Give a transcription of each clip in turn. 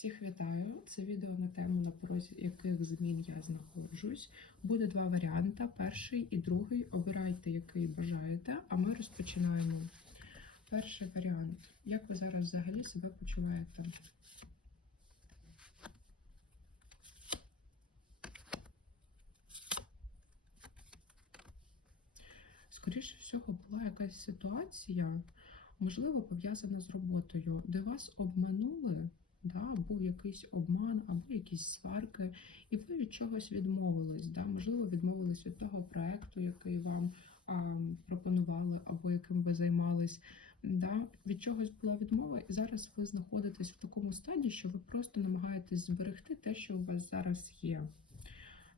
Всіх вітаю! Це відео на тему, на порозі яких змін я знаходжусь. Буде два варіанти: перший і другий. Обирайте, який бажаєте, а ми розпочинаємо. Перший варіант. Як ви зараз взагалі себе почуваєте? Скоріше всього, була якась ситуація, можливо, пов'язана з роботою, де вас обманули, да, був якийсь обман або якісь сварки, і ви від чогось відмовились. Да? Можливо, відмовились від того проекту, який вам а, пропонували, або яким ви займались. Да? Від чогось була відмова, і зараз ви знаходитесь в такому стаді, що ви просто намагаєтесь зберегти те, що у вас зараз є.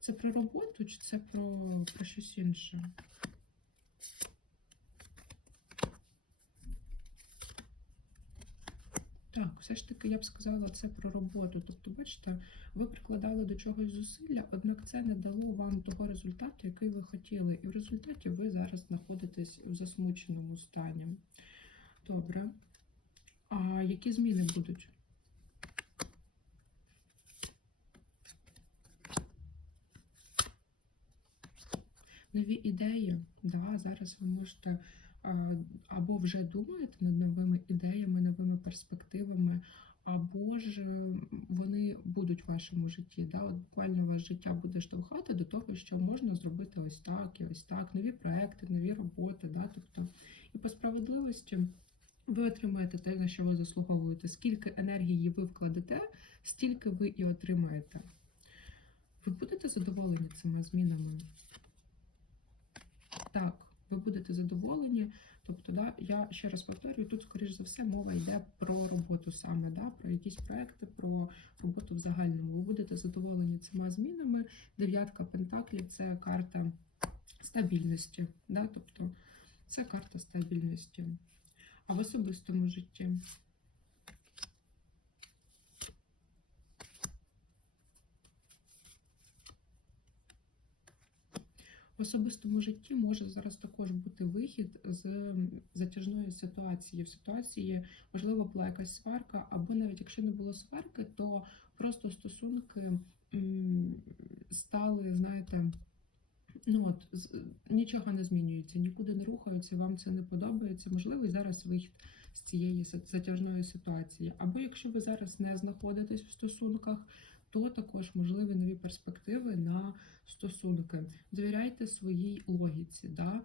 Це про роботу чи це про, про щось інше? Так, все ж таки я б сказала це про роботу. Тобто, бачите, ви прикладали до чогось зусилля, однак це не дало вам того результату, який ви хотіли. І в результаті ви зараз знаходитесь в засмученому стані. Добре. А які зміни будуть? Нові ідеї, да, зараз ви можете або вже думаєте над новими ідеями, новими перспективами, або ж вони будуть в вашому житті. Да? От буквально ваше життя буде штовхати до того, що можна зробити ось так і ось так, нові проекти, нові роботи. Да? Тобто, і по справедливості ви отримаєте те, на що ви заслуговуєте. Скільки енергії ви вкладете, стільки ви і отримаєте. Ви будете задоволені цими змінами? Так, ви будете задоволені. Тобто, да, я ще раз повторюю, тут, скоріш за все, мова йде про роботу саме, да, про якісь проекти, про роботу в загальному. Ви будете задоволені цими змінами. Дев'ятка пентаклів це карта стабільності. Да, тобто це карта стабільності. А в особистому житті. Особистому житті може зараз також бути вихід з затяжної ситуації. В ситуації, можливо, була якась сварка, або навіть якщо не було сварки, то просто стосунки стали, знаєте, ну от з- нічого не змінюється, нікуди не рухаються, вам це не подобається. Можливо, і зараз вихід з цієї затяжної ситуації. Або якщо ви зараз не знаходитесь в стосунках, то також можливі нові перспективи на стосунки. Довіряйте своїй логіці. Да?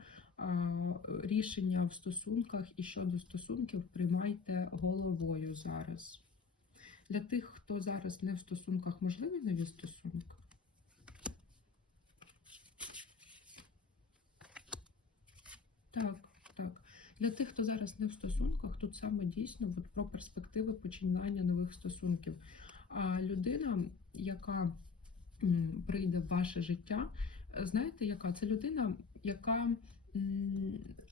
Рішення в стосунках і щодо стосунків приймайте головою зараз. Для тих, хто зараз не в стосунках, можливі нові стосунки. Так, так. Для тих, хто зараз не в стосунках, тут саме дійсно от про перспективи починання нових стосунків. Людина, яка прийде в ваше життя, знаєте, яка це людина, яка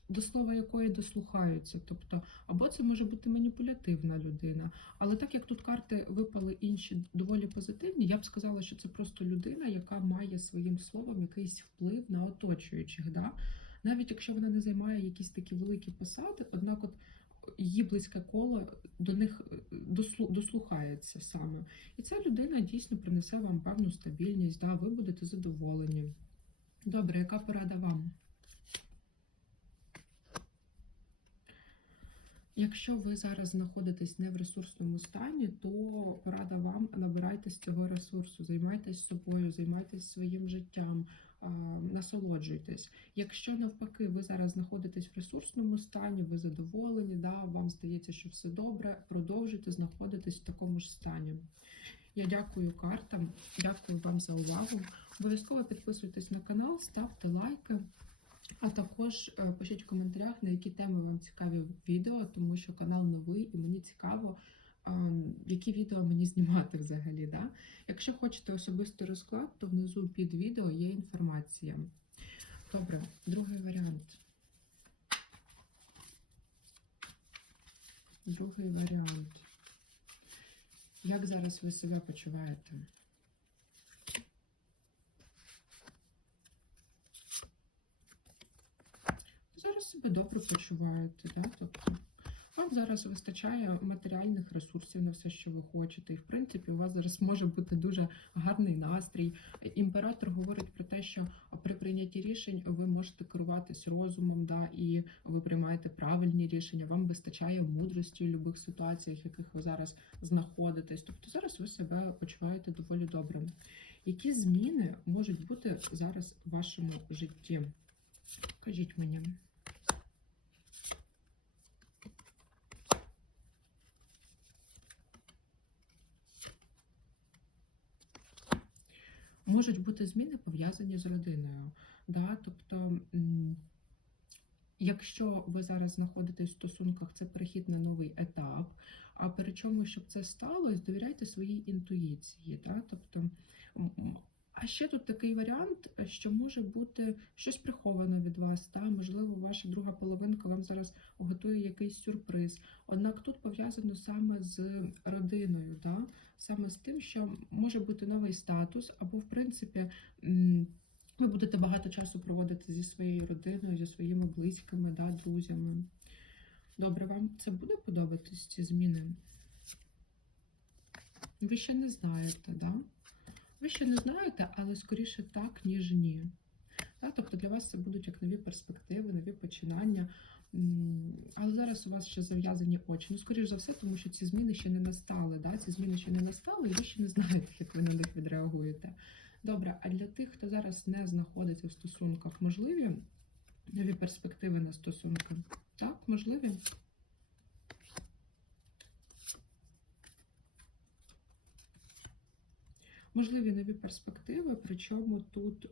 до слова якої дослухаються. Тобто, або це може бути маніпулятивна людина. Але так як тут карти випали інші доволі позитивні, я б сказала, що це просто людина, яка має своїм словом якийсь вплив на оточуючих. Да? Навіть якщо вона не займає якісь такі великі посади, однак от її близьке коло до них е, дослухається саме. І ця людина дійсно принесе вам певну стабільність, да, ви будете задоволені. Добре, яка порада вам? Якщо ви зараз знаходитесь не в ресурсному стані, то порада вам набирайтесь цього ресурсу, займайтесь собою, займайтесь своїм життям, насолоджуйтесь. Якщо навпаки ви зараз знаходитесь в ресурсному стані, ви задоволені, да, вам здається, що все добре, продовжуйте знаходитись в такому ж стані. Я дякую картам, дякую вам за увагу. Обов'язково підписуйтесь на канал, ставте лайки. А також е, пишіть в коментарях, на які теми вам цікаві відео, тому що канал новий і мені цікаво, які відео мені знімати взагалі. Да? Якщо хочете особистий розклад, то внизу під відео є інформація. Добре, другий варіант. Другий варіант. Як зараз ви себе почуваєте? Зараз себе добре почуваєте, да? тобто Вам зараз вистачає матеріальних ресурсів на все, що ви хочете. І в принципі, у вас зараз може бути дуже гарний настрій. Імператор говорить про те, що при прийнятті рішень ви можете керуватись розумом, да, і ви приймаєте правильні рішення. Вам вистачає мудрості в будь-яких ситуаціях, в яких ви зараз знаходитесь. Тобто зараз ви себе почуваєте доволі добре. Які зміни можуть бути зараз в вашому житті? Кажіть мені. Можуть бути зміни пов'язані з родиною. Да? Тобто, якщо ви зараз знаходитесь в стосунках, це перехід на новий етап. А при чому, щоб це сталося, довіряйте своїй інтуїції. Да? Тобто, а ще тут такий варіант, що може бути щось приховано від вас. Та? Можливо, ваша друга половинка вам зараз готує якийсь сюрприз. Однак тут пов'язано саме з родиною, да? саме з тим, що може бути новий статус, або, в принципі, ви будете багато часу проводити зі своєю родиною, зі своїми близькими, да, друзями. Добре, вам це буде подобатись, ці зміни? Ви ще не знаєте, да? Ви ще не знаєте, але скоріше так, ніж ні. Тобто для вас це будуть як нові перспективи, нові починання. Але зараз у вас ще зав'язані очі. Ну, скоріш за все, тому що ці зміни ще не настали. Да? Ці зміни ще не настали, і ви ще не знаєте, як ви на них відреагуєте. Добре, а для тих, хто зараз не знаходиться в стосунках, можливі нові перспективи на стосунки? Так, можливі? Можливі нові перспективи, причому тут,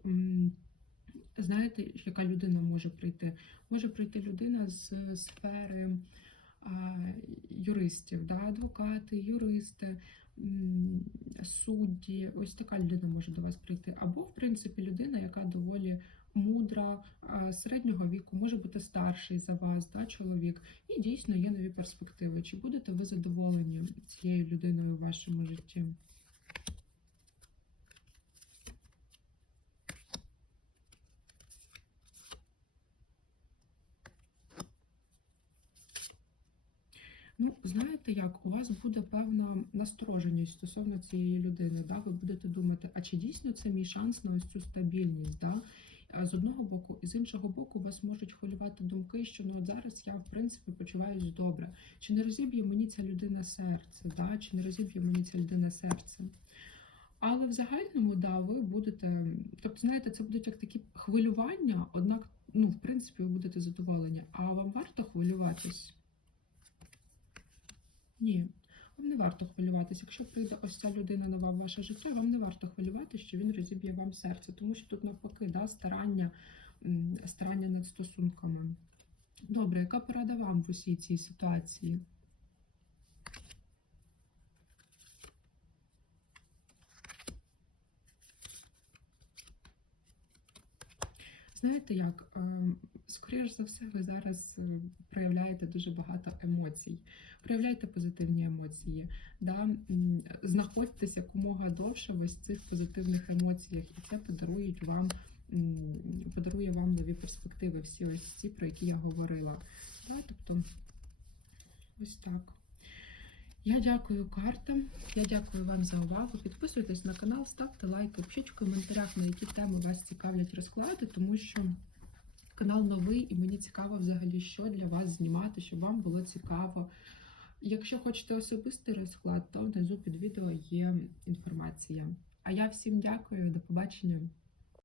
знаєте, яка людина може прийти? Може прийти людина з сфери юристів, да, адвокати, юристи, судді. Ось така людина може до вас прийти. Або, в принципі, людина, яка доволі мудра, середнього віку, може бути старший за вас, да, чоловік. І дійсно є нові перспективи. Чи будете ви задоволені цією людиною в вашому житті? Ну, знаєте як, у вас буде певна настороженість стосовно цієї людини. Да? Ви будете думати, а чи дійсно це мій шанс на ось цю стабільність? Да? З одного боку, і з іншого боку, вас можуть хвилювати думки, що ну от зараз я в принципі почуваюсь добре. Чи не розіб'є мені ця людина серце? Да? Чи не розіб'є мені ця людина серце? Але в загальному, да, ви будете, тобто, знаєте, це будуть як такі хвилювання, однак, ну, в принципі, ви будете задоволені. А вам варто хвилюватись? Ні, вам не варто хвилюватися. Якщо прийде ось ця людина нова в ваше життя, вам не варто хвилюватися, що він розіб'є вам серце, тому що тут навпаки да, старання, старання над стосунками. Добре, яка порада вам в усій цій ситуації? Знаєте як, ем, скоріш за все, ви зараз е, проявляєте дуже багато емоцій. Проявляйте позитивні емоції. Да? м, Знаходьтесь якомога довше в ось цих позитивних емоціях, і це подарують вам, подарує вам нові перспективи, всі ось ці, про які я говорила. Да? Тобто, ось так. Я дякую картам. Я дякую вам за увагу. Підписуйтесь на канал, ставте лайки, пишіть в коментарях, на які теми вас цікавлять розклади, тому що канал новий і мені цікаво взагалі, що для вас знімати, щоб вам було цікаво. Якщо хочете особистий розклад, то внизу під відео є інформація. А я всім дякую, до побачення.